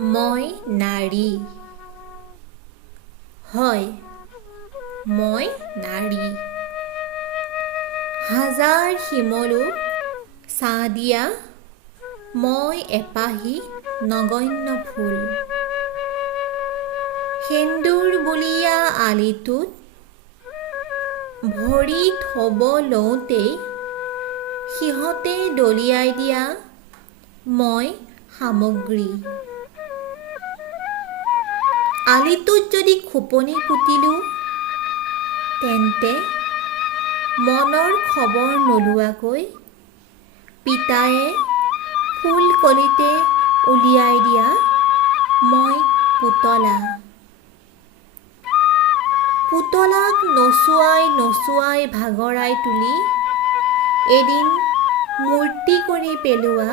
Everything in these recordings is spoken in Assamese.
মই নাৰী। হয়, মই নাৰী। হাজাৰ শিমলুক ছাঁ দিয়া মই এপাহি নগণ্য ফুল। সেন্দুৰ বুলীয়া আলিটোত ভৰি থ'ব লওঁতেই সিহঁতে দলিয়াই দিয়া মই সামগ্ৰী। আলিটোত যদি খোপনি পুতিলোঁ তেন্তে মনৰ খবৰ নোলোৱাকৈ পিতায়ে ফুলকলিতে উলিয়াই দিয়া মই পুতলা। পুতলাক নচুৱাই নচুৱাই ভাগৰাই তুলি এদিন মূৰ্তি কৰি পেলোৱা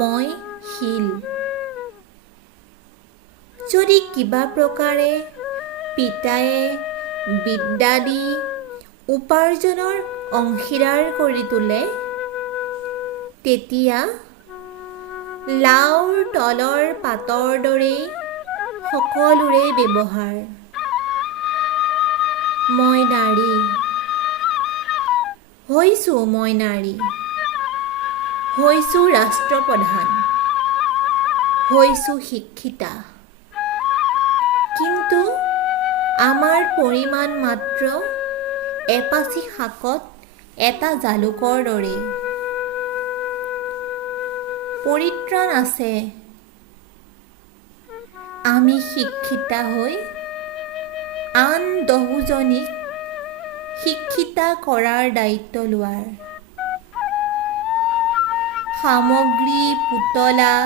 মই শিল। যদি কিবা প্ৰকাৰে পিতায়ে বিদ্যা দি উপাৰ্জনৰ অংশীদাৰ কৰি তোলে তেতিয়া লাওৰ তলৰ পাতৰ দৰেই সকলোৰে ব্যৱহাৰ। মই নাৰী। হৈছোঁ মই নাৰী। হৈছোঁ ৰাষ্ট্ৰপ্ৰধান। হৈছোঁ শিক্ষিতা। কিন্তু আমাৰ পৰিমাণ মাত্ৰ এপাচি শাকত এটা জালুকৰ দৰে। পৰিত্ৰাণ আছে আমি শিক্ষিতা হৈ আন 10 জনীক শিক্ষিতা কৰাৰ দায়িত্ব লোৱাৰ। সামগ্ৰী পুতলা,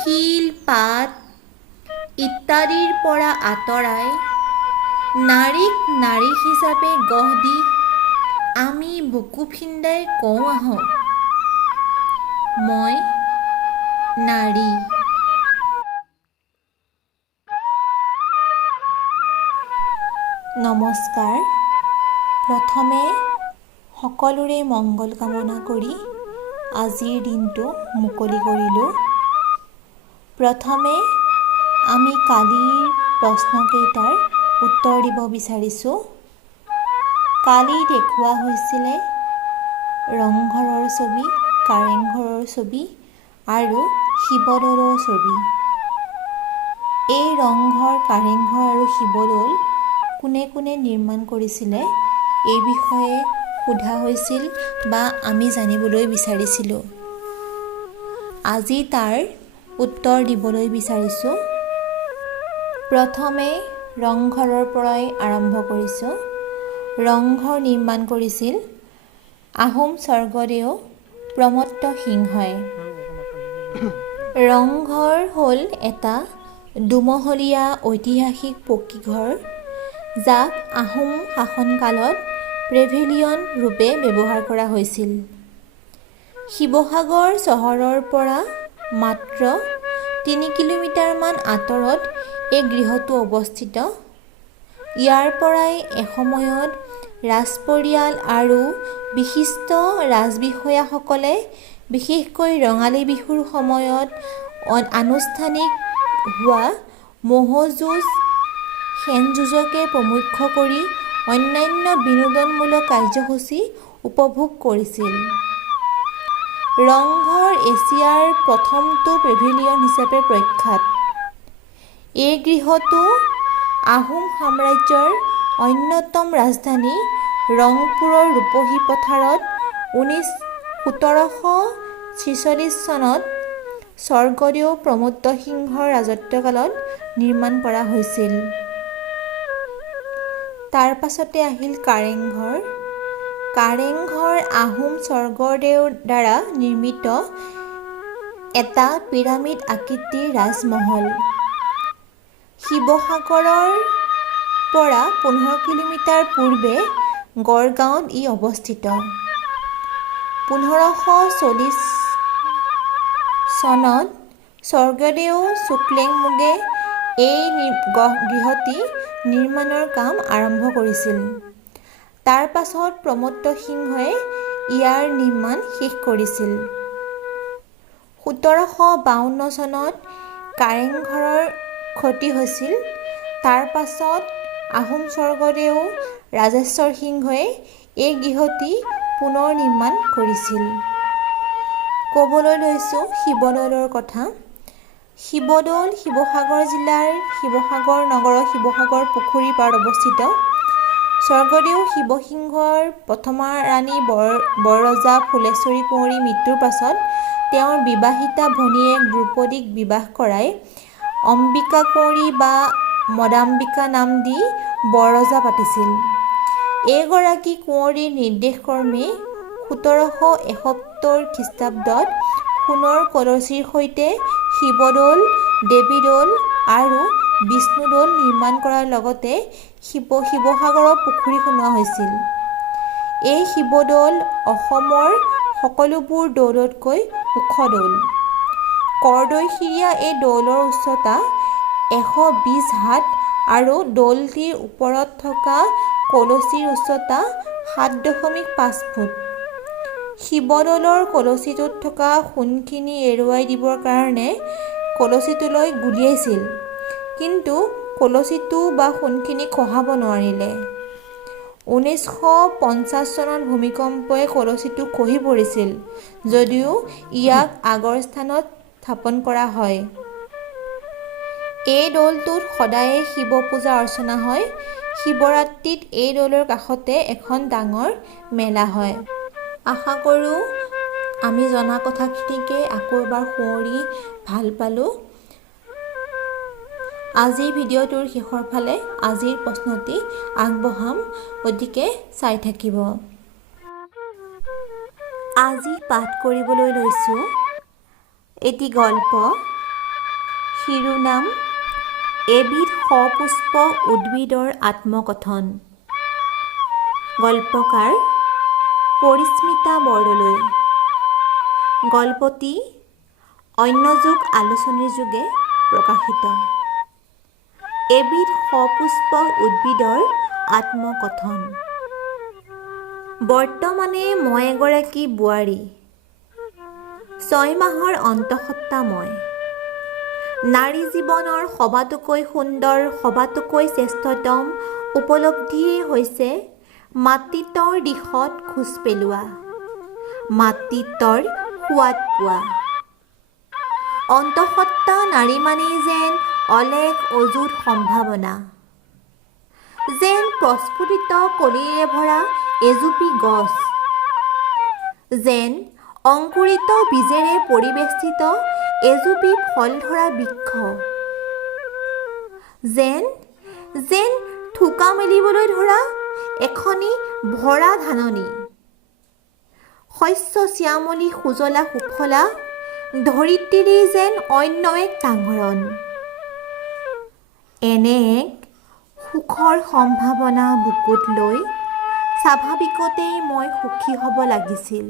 শিল পাত ইত্যাদিৰ পৰা আঁতৰাই নাৰীক নাৰী হিচাপে গঢ় দি আমি বুকু ফিন্দাই কওঁ আহক, মই নাৰী। নমস্কাৰ। প্ৰথমে সকলোৰে মংগল কামনা কৰি আজিৰ দিনটো মুকলি কৰিলোঁ। প্ৰথমে আমি কালিৰ প্ৰশ্নকেইটাৰ উত্তৰ দিব বিচাৰিছোঁ। কালি দেখুওৱা হৈছিলে ৰংঘৰৰ ছবি, কাৰেংঘৰৰ ছবি আৰু শিৱদৌলৰ ছবি। এই ৰংঘৰ, কাৰেংঘৰ আৰু শিৱদৌল কোনে কোনে নিৰ্মাণ কৰিছিলে এই বিষয়ে সোধা হৈছিল বা আমি জানিবলৈ বিচাৰিছিলোঁ। আজি তাৰ উত্তৰ দিবলৈ বিচাৰিছোঁ। প্ৰথমে ৰংঘৰৰ পৰাই আৰম্ভ কৰিছোঁ। ৰংঘৰ নিৰ্মাণ কৰিছিল আহোম স্বৰ্গদেউ প্ৰমত্ত সিংহই। ৰংঘৰ হ'ল এটা দুমহলীয়া ঐতিহাসিক পকীঘৰ যাক আহোম শাসনকালত পেভিলিয়ন ৰূপে ব্যৱহাৰ কৰা হৈছিল। শিৱসাগৰ চহৰৰ পৰা মাত্ৰ 3 কিলোমিটাৰমান আঁতৰত এই গৃহটো অৱস্থিত। ইয়াৰ পৰাই এসময়ত ৰাজপৰিয়াল আৰু বিশিষ্ট ৰাজবিষয়াসকলে বিশেষকৈ ৰঙালী বিহুৰ সময়ত আনুষ্ঠানিক হোৱা ম'হ যুঁজ, শেন যুঁজকে প্ৰমুখ্য কৰি অন্যান্য বিনোদনমূলক কাৰ্যসূচী উপভোগ কৰিছিল। ৰংঘৰ এছিয়াৰ প্ৰথমটো পেভিলিয়ন হিচাপে প্ৰখ্যাত। এই গৃহটো আহোম সাম্ৰাজ্যৰ অন্যতম ৰাজধানী ৰংপুৰৰ ৰূপহী পথাৰত 1746 চনত স্বৰ্গদেউ প্ৰমত্ত সিংহৰ ৰাজত্বকালত নিৰ্মাণ কৰা হৈছিল। তাৰ পাছতে আহিল কাৰেংঘৰ। কাৰেংঘৰ আহোম স্বৰ্গদেউৰ দ্বাৰা নিৰ্মিত এটা পিৰামিড আকৃতিৰ ৰাজমহল। শিৱসাগৰৰ পৰা 15 কিলোমিটাৰ পূবে গড়গাঁৱত ই অৱস্থিত। 1540 চনত স্বৰ্গদেউ শুক্লেংমুঙে এই গৃহটি নিৰ্মাণৰ কাম আৰম্ভ কৰিছিল। তাৰ পাছত প্ৰমত্ত সিংহই ইয়াৰ নিৰ্মাণ শেষ কৰিছিল। 1752 চনত কাৰেংঘৰৰ ক্ষতি হৈছিল। তাৰ পাছত আহোম স্বৰ্গদেউ ৰাজেশ্বৰ সিংহই এই গৃহটি পুনৰ নিৰ্মাণ কৰিছিল। ক'বলৈ লৈছোঁ শিৱদৌলৰ কথা। শিৱদৌল শিৱসাগৰ জিলাৰ শিৱসাগৰ নগৰৰ শিৱসাগৰ পুখুৰীৰ পাৰত অৱস্থিত। স্বৰ্গদেউ শিৱসিংহৰ প্ৰথমা ৰাণী বৰৰজা ফুলেশ্বৰী কুঁৱৰীৰ মৃত্যুৰ পাছত তেওঁৰ বিবাহিতা ভনীয়েক দ্ৰুপদীক বিবাহ কৰাই অম্বিকা কুঁৱৰী বা মদাম্বিকা নাম দি বৰৰজা পাতিছিল। এইগৰাকী কুঁৱৰীৰ নিৰ্দেশক্ৰমে ১৭৭১ খ্ৰীষ্টাব্দত সোণৰ কলচীৰ সৈতে শিৱদৌল, দেৱীদৌল আৰু বিষ্ণুদৌল নিৰ্মাণ কৰাৰ লগতে শিৱসাগৰৰ পুখুৰী খন্দোৱা হৈছিল। এই শিৱদৌল অসমৰ সকলোবোৰ দৌলতকৈ ওখ দৌল। কৰ্দৈশিৰীয়া এই দৌলৰ উচ্চতা ১২০ হাত আৰু দৌলটিৰ ওপৰত থকা কলচীৰ উচ্চতা ৭.৫ ফুট। শিৱদৌলৰ কলচীটোত থকা সোণখিনি এৰুৱাই দিবৰ কাৰণে কলচীটোলৈ গুলীয়াইছিল, কিন্তু কলচীটো বা সোণখিনি খহাব নোৱাৰিলে। ১৯৫০ চনত ভূমিকম্পই কলচীটো খহি পৰিছিল যদিও ইয়াক আগৰ স্থানত স্থাপন কৰা হয়। এই দৌলটোত সদায়ে শিৱ পূজা অৰ্চনা হয়। শিৱৰাত্ৰিত এই দৌলৰ কাষতে এখন ডাঙৰ মেলা হয়। আশা কৰোঁ আমি জনা কথাখিনিকে আকৌ এবাৰ সোঁৱৰি ভাল পালোঁ। আজিৰ ভিডিঅ'টোৰ শেষৰ ফালে আজিৰ প্ৰশ্নটি আগবঢ়াম, গতিকে চাই থাকিব। আজি পাঠ কৰিবলৈ লৈছোঁ এটি গল্প। শিৰোনাম: এবিধ সপুষ্প উদ্ভিদৰ আত্মকথন। গল্পকাৰ: পৰিস্মিতা বৰদলৈ। গল্পটি অন্য যুগ আলোচনীৰ যোগে প্ৰকাশিত। এবিধ সপুষ্প উদ্ভিদৰ আত্মকথন। বৰ্তমানে মই এগৰাকী বোৱাৰী। ৬ মাহৰ অন্তঃসত্ত্বা মই। নাৰী জীৱনৰ সবাতোকৈ সুন্দৰ, সবাতোকৈ শ্ৰেষ্ঠতম উপলব্ধিয়েই হৈছে মাতৃত্বৰ দিশত খোজ পেলোৱা, মাতৃত্বৰ সোৱাদ পোৱা। অন্তঃসত্ত্বা নাৰী মানেই যেন অলেখ অযুত সম্ভাৱনা, যেন প্ৰস্ফুটিত কলিৰে ভৰা এজুপি গছ, যেন অংকুৰিত বীজেৰে পৰিবেষ্টিত এজুপি ফল ধৰা বৃক্ষ, যেন থোকা মেলিবলৈ ধৰা এখনি ভৰা ধাননি, শস্য শ্যামলী সুজলা সুফলা ধৰিত্ৰীৰেই যেন অন্য এক তাংৰণ। এনে এক সুখৰ সম্ভাৱনা বুকুত লৈ স্বাভাৱিকতেই মই সুখী হ'ব লাগিছিল।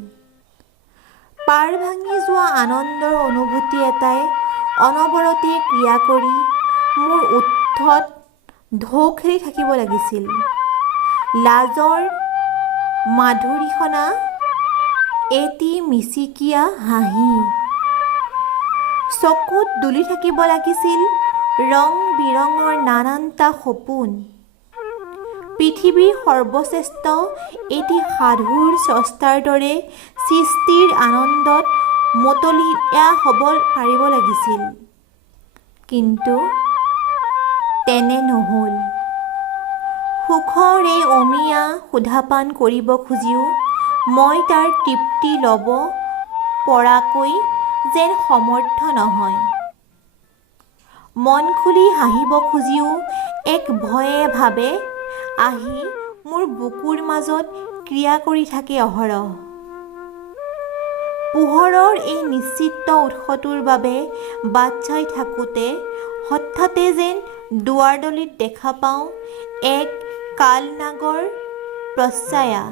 পাৰ ভাঙি যোৱা আনন্দৰ অনুভূতি এটাই অনবৰতে ক্ৰিয়া কৰি মোৰ ওঠত ঢৌ খেলি থাকিব লাগিছিল। লাজৰ মাধুৰীসনা এটি মিচিকীয়া হাঁহি। চকুত দুলি থাকিব লাগিছিল ৰং বিৰঙৰ নানানটা সপোন। পৃথিৱীৰ সৰ্বশ্ৰেষ্ঠ এটি সাধুৰ স্ৰষ্টাৰ দৰে সৃষ্টিৰ আনন্দত মতলীয়া হ'ব পাৰিব লাগিছিল। কিন্তু তেনে নহ'ল। সুখৰ এই অমিয়া সুধাপান কৰিব খুজিও মই তাৰ তৃপ্তি ল'ব পৰাকৈ যেন সমৰ্থ নহয়। মন খুলি হাঁহিব খুজিও এক ভয়ে ভাবে আহি মোৰ বুকুৰ মাজত ক্ৰিয়া কৰি থাকে অহৰহ। পোহৰৰ এই নিশ্চিত উৎসটোৰ বাবে বাট চাই থাকোঁতে হঠাতে যেন দুৱাৰদলিত দেখা পাওঁ এক কালনাগৰ প্ৰচ্ছায়া,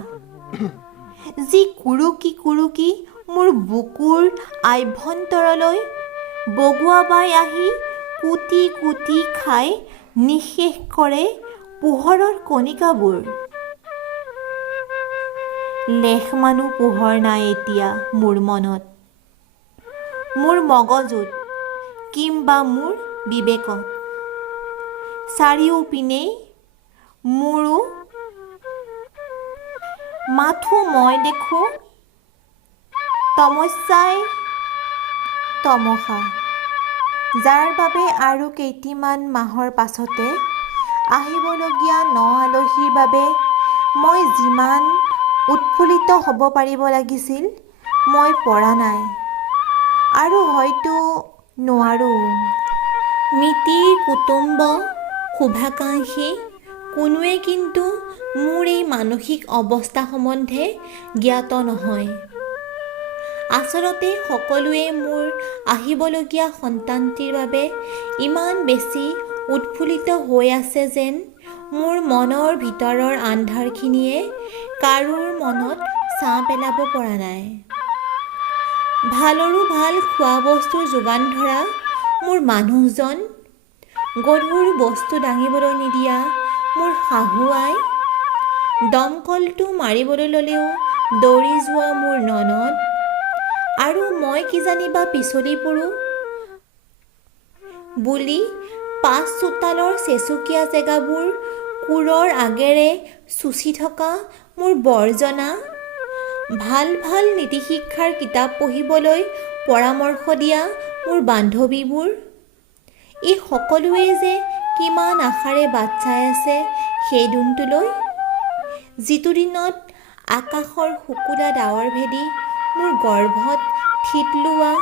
যি কুৰুকি কুৰুকি মোৰ বুকুৰ আভ্যন্তৰলৈ বগুৱাবাই আহি কুটি কুটি খাই নিঃশেষ কৰে পোহৰৰ কণিকাবোৰ। লেশমানো পোহৰ নাই এতিয়া মোৰ মনত, মোৰ মগজুত। কিম্বা মোৰ বিবেকত। চাৰিওপিনেই মোৰো মাথো মই দেখোঁ তমস্যাই তমসা, যাৰ বাবে আৰু কেইটিমান মাহৰ পাছতে আহিবলগীয়া আলহীৰ বাবে মই যিমান উৎফুল্লিত হ'ব পাৰিব লাগিছিল মই পৰা নাই আৰু হয়তো নোৱাৰোঁ। মিতিৰ কুটুম্ব শুভাকাংক্ষী কোনোৱে কিন্তু মোৰ এই মানসিক অৱস্থা সম্বন্ধে জ্ঞাত নহয়। আচলতে সকলোৱে মোৰ আহিবলগীয়া সন্তানটিৰ বাবে ইমান বেছি উৎফুল্লিত হৈ আছে যেন মোৰ মনৰ ভিতৰৰ আন্ধাৰখিনিয়ে কাৰোৰ মনত ছাঁ পেলাব পৰা নাই। ভালৰো ভাল খোৱা বস্তুৰ যোগান ধৰা মোৰ মানুহজন, গধুৰ বস্তু দাঙিবলৈ নিদিয়া মোৰ শাহু আই, দমকলটো মাৰিবলৈ ল'লেও দৌৰি যোৱা মোৰ ননদ, আৰু মই কিজানিবা পিছলি পৰোঁ বুলি পাছ চোতালৰ চেচুকীয়া জেগাবোৰ কোৰৰ আগেৰে চুচি থকা মোৰ বৰজনা, ভাল ভাল নীতিশিক্ষাৰ কিতাপ পঢ়িবলৈ পৰামৰ্শ দিয়া মোৰ বান্ধৱীবোৰ, এই সকলোৱে যে কিমান আশাৰে বাট চাই আছে সেই দিনটোলৈ, যিটো দিনত আকাশৰ শুকুলা ডাৱৰ ভেদি মোৰ গৰ্ভত থিত লোৱা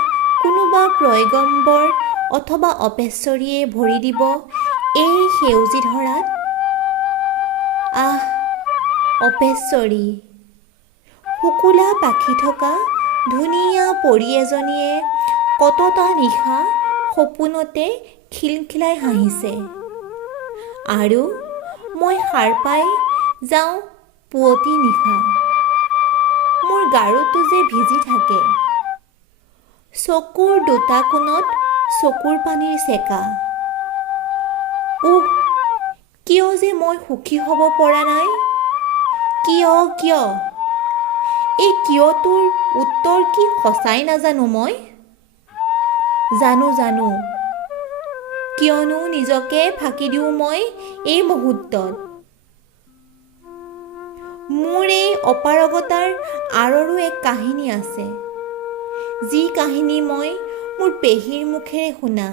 কোনোবা পয়গম্বৰ অথবা অপেশ্বৰীয়ে ভৰি দিব এই সেউজী ধৰাত। আহ, অপেশ্বৰী, শুকুলা পাখি থকা ধুনীয়া পৰী এজনীয়ে কতটা নিশা সপোনতে খিলখিলাই হাঁহিছে, আৰু মই সাৰ পাই যাওঁ পুৱতি নিশা। মোৰ গাৰুটো যে ভিজি থাকে, চকুৰ দুটা কোণত চকুৰ পানীৰ চেকা। কিয় যে মই সুখী হ'ব পৰা নাই? কিয়? এই কিয়টোৰ উত্তৰ কি সঁচাই নাজানো মই? জানো, কিয়নো নিজকে ফাঁকি দিওঁ মই এই মুহূৰ্তত। মোৰ এই অপাৰগতাৰ আঁৰৰো এক কাহিনী আছে, যি কাহিনী মই মোৰ পেহীৰ মুখেৰে শুনা,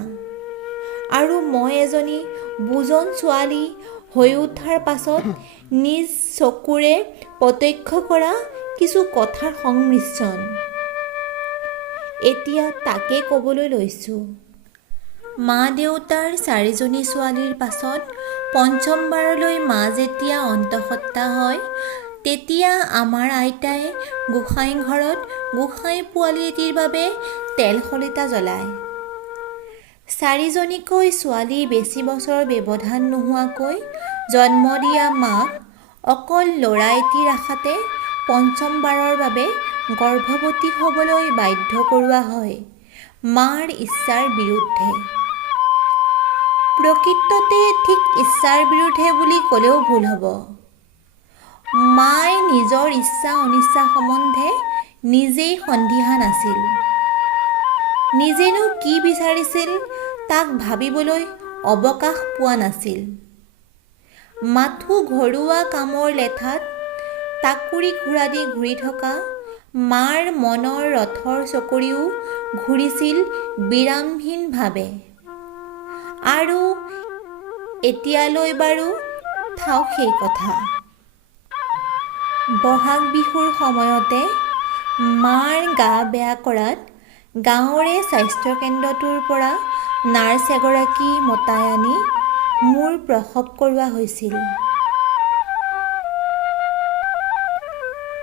আৰু মই এজনী বুজন ছোৱালী হৈ উঠাৰ পাছত নিজ চকুৰে প্ৰত্যক্ষ কৰা কিছু কথাৰ সংমিশ্ৰণ। এতিয়া তাকে ক'বলৈ লৈছোঁ। মা দেউতাৰ 4জনী ছোৱালীৰ পাছত পঞ্চমবাৰলৈ মা যেতিয়া অন্তঃসত্ত্বা হয়, তেতিয়া আমাৰ আইতাই গোসাঁই ঘৰত গোসাঁই পোৱালি এটিৰ বাবে তেল শলিতা জ্বলায়। 4জনীকৈ ছোৱালী বেছি বছৰ ব্যৱধান নোহোৱাকৈ জন্ম দিয়া মাক অকল ল'ৰা এটিৰ আশাতে পঞ্চমবাৰৰ বাবে গৰ্ভৱতী হ'বলৈ বাধ্য কৰোৱা হয় মাৰ ইচ্ছাৰ বিৰুদ্ধে। প্ৰকৃততে ঠিক ইচ্ছাৰ বিৰুদ্ধে বুলি ক'লেও ভুল হ'ব। মায়ে নিজৰ ইচ্ছা অনিচ্ছা সম্বন্ধে নিজেই সন্দিহান আছিল। নিজেনো কি বিচাৰিছিল তাক ভাবিবলৈ অৱকাশ পোৱা নাছিল। মাথো ঘৰুৱা কামৰ লেঠাত টাকুৰি ঘোঁৰা দি ঘূৰি থকা মাৰ মনৰ ৰথৰ চকৰিও ঘূৰিছিল বিৰামহীনভাৱে। আৰু এতিয়ালৈ বাৰু থাওক সেই কথা। বহাগ বিহুৰ সময়তে মাৰ গা বেয়া কৰাত গাঁৱৰে স্বাস্থ্যকেন্দ্ৰটোৰ পৰা নাৰ্ছ এগৰাকী মতাই আনি মোৰ প্ৰসৱ কৰোৱা হৈছিল।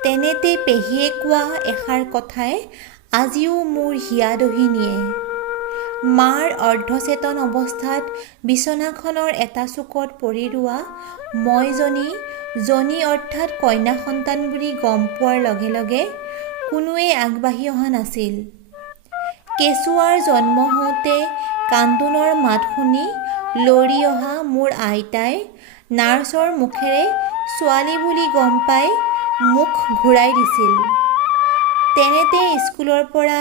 তেনেতে পেহীয়ে কোৱা এষাৰ কথাই আজিও মোৰ হিয়া দহি নিয়ে। মাৰ অৰ্ধচেতন অৱস্থাত বিচনাখনৰ এটা চুকত পৰি ৰোৱা জনী অৰ্থাৎ কন্যা সন্তান বুলি গম পোৱাৰ লগে লগে কোনোৱে আগবাঢ়ি অহা নাছিল। কেঁচুৱাৰ জন্ম হওঁতে কান্দোনৰ মাত শুনি লৰি অহা মোৰ আইতাই নাৰ্ছৰ মুখেৰে ছোৱালী বুলি গম পাই মুখ ঘূৰাই দিছিল। তেনেতে স্কুলৰ পৰা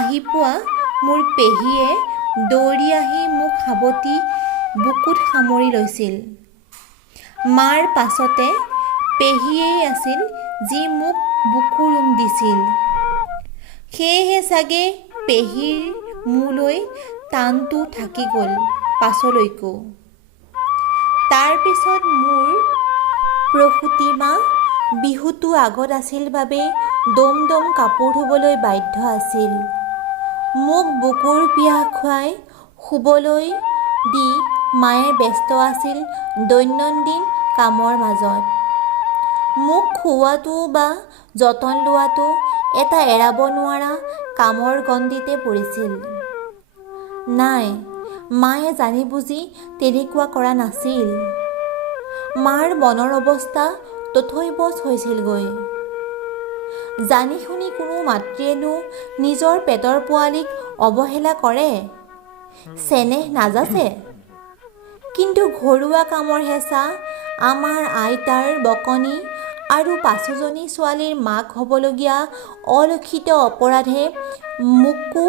আহি পোৱা মোৰ পেহীয়ে দৌৰি আহি মোক সাৱটি বুকুত সামৰি লৈছিল। মাৰ পাছতে পেহীয়েই আছিল যি মোক বুকুৰুম দিছিল। সেয়েহে চাগে পেহীৰ মোলৈ টানটো থাকি গ'ল পাছলৈকো। তাৰ পিছত মোৰ প্ৰসূতি মা বিহুটো আগত আছিল বাবে দম দম কাপোৰ ধুবলৈ বাধ্য আছিল। মোক বুকুৰ পিয়াহ খুৱাই শুবলৈ দি মায়ে ব্যস্ত আছিল দৈনন্দিন কামৰ মাজত। মোক খুওৱাটো বা যতন লোৱাটো এটা এৰাব নোৱাৰা কামৰ গণ্ডিতে পৰিছিল। নাই, মায়ে জানি বুজি তেনেকুৱা কৰা নাছিল। মাৰ মনৰ অৱস্থা তথৈবচ হৈছিলগৈ। জানি শুনি কোনো মাতৃয়েনো নিজৰ পেটৰ পোৱালিক অৱহেলা কৰে, চেনেহ নাযাচে। কিন্তু ঘৰুৱা কামৰ হেঁচা, আমাৰ আইতাৰ বকনি আৰু ৫জনী ছোৱালীৰ মাক হ'বলগীয়া অলিখিত অপৰাধে মোকো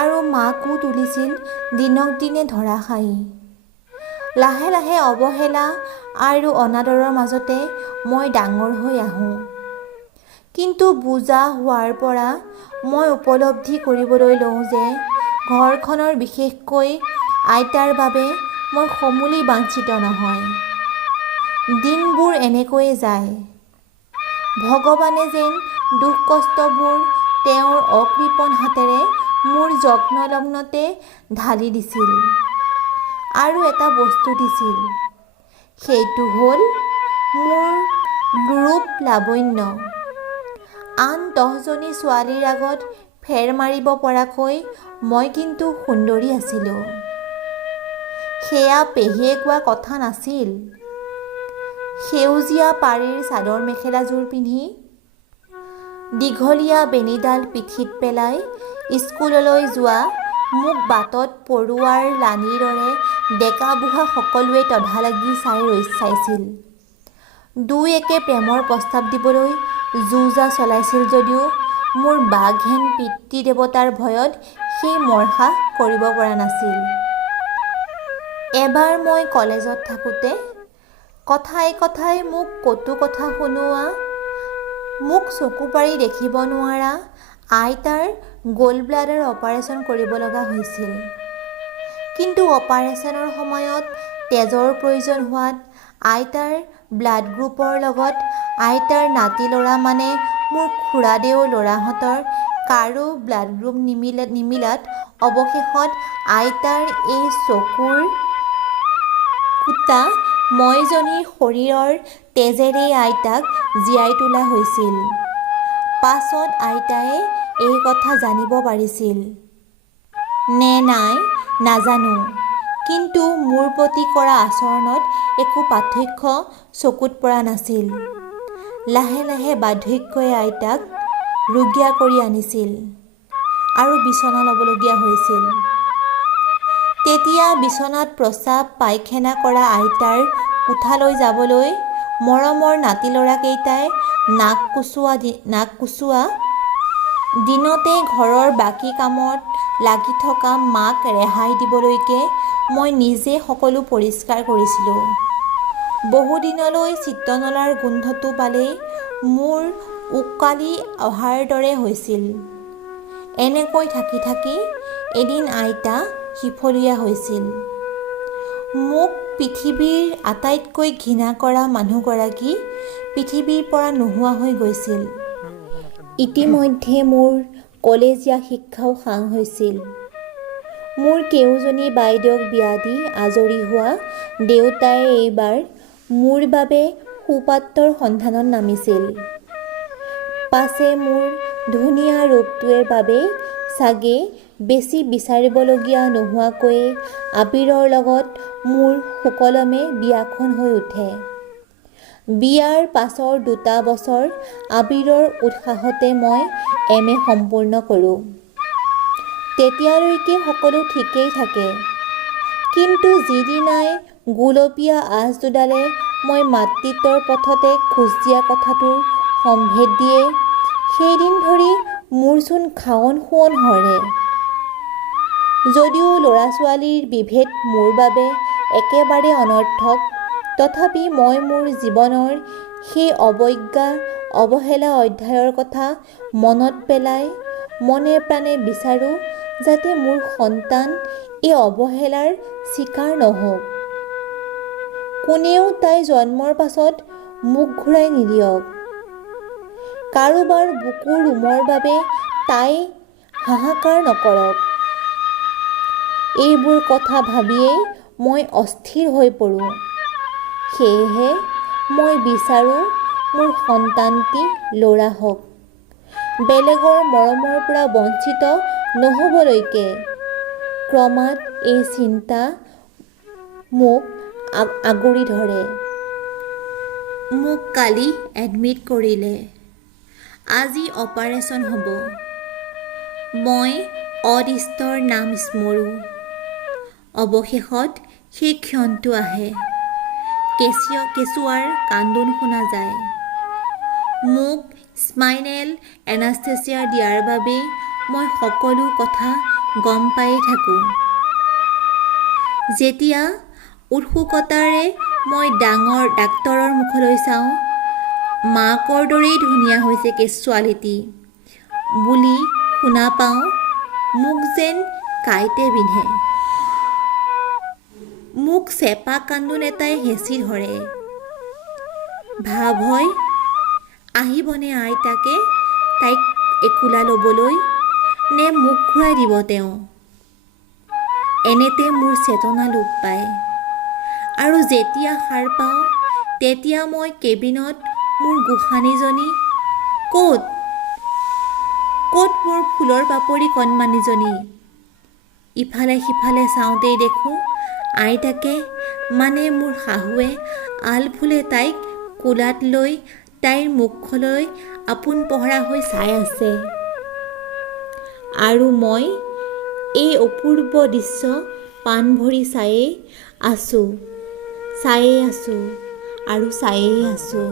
আৰু মাকো তুলিছিল দিনক দিনে ধৰাশায়ী। লাহে লাহে অৱহেলা আৰু অনাদৰৰ মাজতে মই ডাঙৰ হৈ আহোঁ। কিন্তু বুজা হোৱাৰ পৰা মই উপলব্ধি কৰিবলৈ লওঁ যে ঘৰখনৰ বিশেষকৈ আইতাৰ বাবে মই সমূলি বাঞ্ছিত নহয়। দিনবোৰ এনেকৈয়ে যায়। ভগৱানে যেন দুখ কষ্টবোৰ তেওঁৰ অকৃপণ হাতেৰে মোৰ যত্নলগ্নতে ঢালি দিছিল আৰু এটা বস্তু দিছিল, সেইটো হ'ল মোৰ ৰূপ লাৱণ্য। আন ১০জনী ছোৱালীৰ আগত ফেৰ মাৰিব পৰাকৈ মই কিন্তু সুন্দৰী আছিলোঁ। সেয়া পেহীয়ে কোৱা কথা নাছিল। সেউজীয়া পাৰিৰ চাদৰ মেখেলাযোৰ পিন্ধি, দীঘলীয়া বেণীডাল পিঠিত পেলাই স্কুললৈ যোৱা মোক বাটত পৰুৱাৰ লানিৰ দৰে ডেকা বুঢ়া সকলোৱে তধা লাগি চাইছিল। দুই একে প্ৰেমৰ প্ৰস্তাৱ দিবলৈ যো-জা চলাইছিল যদিও মোৰ বাঘহেন পিতৃ দেৱতাৰ ভয়ত সেই মৰসাহ কৰিব পৰা নাছিল। এবাৰ মই কলেজত থাকোঁতে কথাই কথাই মোক কটু কথা শুনোৱা, মোক চকু পাৰি দেখিব নোৱাৰা আইতাৰ গলব্লাডাৰ অপাৰেশ্যন কৰিব লগা হৈছিল। কিন্তু অপাৰেশ্যনৰ সময়ত তেজৰ প্ৰয়োজন হোৱাত আইতাৰ ব্লাড গ্ৰুপৰ লগত আইতাৰ নাতি ল'ৰা মানে মোৰ খুৰাদেউৰ ল'ৰাহঁতৰ কাৰো ব্লাড গ্ৰুপ নিমিলাত অৱশেষত আইতাৰ এই চকুৰ কুটা মইজনীৰ শৰীৰৰ তেজেৰেই আইতাক জীয়াই তোলা হৈছিল। পাছত আইতাই এই কথা জানিব পাৰিছিল নে নাই নাজানো, কিন্তু মোৰ প্ৰতি কৰা আচৰণত একো পাৰ্থক্য চকুত পৰা নাছিল। লাহে লাহে বাৰ্ধক্যই আইতাক ৰুগীয়া কৰি আনিছিল আৰু বিচনা ল'বলগীয়া হৈছিল। তেতিয়া বিচনাত প্ৰস্ৰাৱ পায়খানা কৰা আইতাৰ কোঠালৈ যাবলৈ মৰমৰ নাতি ল'ৰাকেইটাই নাক কুচোৱা দিনতে ঘৰৰ বাকী কামত লাগি থকা মাক ৰেহাই দিবলৈকে মই নিজে সকলো পৰিষ্কাৰ কৰিছিলোঁ। বহুদিনলৈ চিত্ৰনলাৰ গোন্ধটো পালেই মোৰ উকালি অহাৰ দৰে হৈছিল। এনেকৈ থাকি থাকি এদিন আইতা শিফলীয়া হৈছিল। মোক পৃথিৱীৰ আটাইতকৈ ঘৃণা কৰা মানুহগৰাকী পৃথিৱীৰ পৰা নোহোৱা হৈ গৈছিল। ইতিমধ্যে মোৰ কলেজীয়া শিক্ষাও সাং হৈছিল। মোৰ কেউজনী বাইদেউক বিয়া দি আজৰি হোৱা দেউতাই এইবাৰ মোৰ বাবে সুপাত্ৰৰ সন্ধানত নামিছিল। পাছে মোৰ ধুনীয়া ৰূপটোৰ বাবেই চাগে বেছি বিচাৰিবলগীয়া নোহোৱাকৈয়ে আবিৰৰ লগত মোৰ সুকলমে বিয়াখন হৈ উঠে। বিয়াৰ পাছৰ ২টা বছৰ আবিৰৰ উৎসাহতে মই MA সম্পূৰ্ণ কৰোঁ। তেতিয়ালৈকে সকলো ঠিকেই থাকে। কিন্তু যিদিনাই গুলপীয়া আঁচ দুডালে মই মাতৃত্বৰ পথতে খোজ দিয়া কথাটোৰ সম্ভেদ দিয়ে, সেইদিন ধৰি মোৰচোন খাৱন শোৱন হৰে। যদিও ল'ৰা-ছোৱালীৰ বিভেদ মোৰ বাবে একেবাৰে অনৰ্থক, তথাপি মই মোৰ জীৱনৰ সেই অৱজ্ঞা অৱহেলা অধ্যায়ৰ কথা মনত পেলাই মনে প্ৰাণে বিচাৰোঁ যাতে মোৰ সন্তান এই অৱহেলাৰ চিকাৰ নহওক। কোনেও তাই জন্মৰ পাছত মুখ ঘূৰাই নিদিয়ক। কাৰোবাৰ বুকুৰ ৰোমৰ বাবে তাই হাহাকাৰ নকৰক। এইবোৰ কথা ভাবিয়েই মই অস্থিৰ হৈ পৰোঁ। সেয়েহে মই বিচাৰোঁ মোৰ সন্তানটি ল'ৰা হওক। বেলেগৰ মৰমৰ পৰা বঞ্চিত নহ'বলৈকে। ক্ৰমাৎ এই চিন্তা মোক আগুৰি ধৰে। মোক কালি এডমিট কৰিলে। আজি অপাৰেশ্যন হ'ব। মই অদৃষ্টৰ নাম স্মৰোঁ। অৱশেষত সেই ক্ষণটো আহে। কেঁচুৱাৰ কান্দোন শুনা যায়। মোক স্পাইনেল এনাস্থেচিয়া দিয়াৰ বাবেই মই সকলো কথা গম পায়েই থাকোঁ। যেতিয়া উৎসুকতাৰে মই ডাক্তৰৰ মুখলৈ চাওঁ, মাকৰ দৰেই ধুনীয়া হৈছে ছোৱালীটি বুলি শুনা পাওঁ, মোক যেন কাঁইটে বিন্ধে। মোক চেপা কান্দোন এটাই হেঁচি ধৰে। ভাৱ হয়, আহিবনে আইতাকে তাইক একোলা ল'বলৈ, নে মুখ ঘূৰাই দিব তেওঁ। এনেতে মোৰ চেতনা লোপ পায়। আৰু যেতিয়া সাৰ পাওঁ, তেতিয়া মই কেবিনত মোৰ গোসাঁনীজনী ক'ত মোৰ ফুলৰ পাপৰি কণমানিজনী। ইফালে সিফালে চাওঁতেই দেখোঁ আইতাকে মানে মোৰ শাহুৱে আলফুলে তাইক কোলাত লৈ তাইৰ মুখলৈ আপোন পহৰা হৈ চাই আছে। আৰু মই এই অপূৰ্ব দৃশ্য প্ৰাণ ভৰি চায়েই আছোঁ আৰু চায়েই আছোঁ।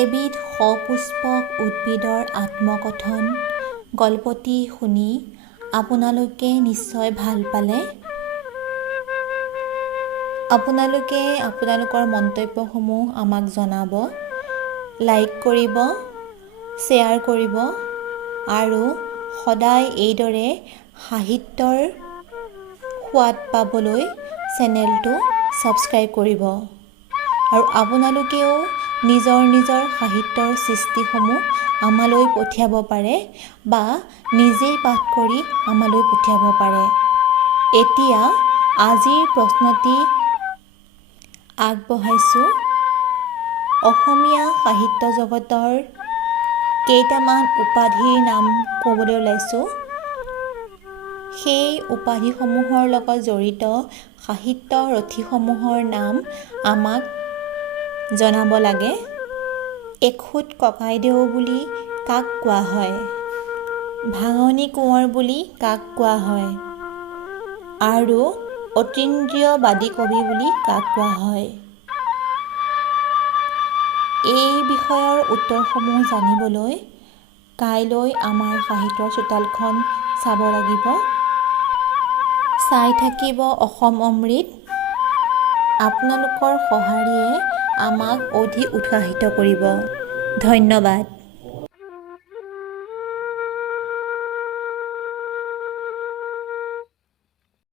এবিধ সপুষ্পক উদ্ভিদৰ আত্মকথন গল্পটি শুনি আপোনালোকে নিশ্চয় ভাল পালে। আপোনালোকে আপোনালোকৰ মন্তব্যসমূহ আমাক জনাব, লাইক কৰিব, শ্বেয়াৰ কৰিব আৰু সদায় এইদৰে সাহিত্যৰ সোৱাদ পাবলৈ চেনেলটো ছাবস্ক্ৰাইব কৰিব। আৰু আপোনালোকেও নিজৰ সাহিত্যৰ সৃষ্টিসমূহ আমালৈ পঠিয়াব পাৰে বা নিজেই পাঠ কৰি আমালৈ পঠিয়াব পাৰে। এতিয়া আজিৰ প্ৰশ্নটি আগবঢ়াইছোঁ। অসমীয়া সাহিত্য জগতৰ কেইটামান উপাধিৰ নাম ক'বলৈ ওলাইছোঁ। সেই উপাধিসমূহৰ লগত জড়িত সাহিত্য ৰথীসমূহৰ নাম আমাক জনাব লাগে। এখুত ককাইদেউ বুলি কাক কোৱা হয়? ভাঙনি কোঁৱৰ বুলি কাক কোৱা হয়? আৰু অতীন্দ্ৰিয়বাদী কবি বুলি কাক কোৱা হয়? এই বিষয়ৰ উত্তৰসমূহ জানিবলৈ কাইলৈ আমাৰ সাহিত্যৰ চোতালখন চাব লাগিব। চাই থাকিব অসম অমৃত। আপোনালোকৰ সঁহাৰিয়ে আমাক অধিক উৎসাহিত কৰিব। ধন্যবাদ।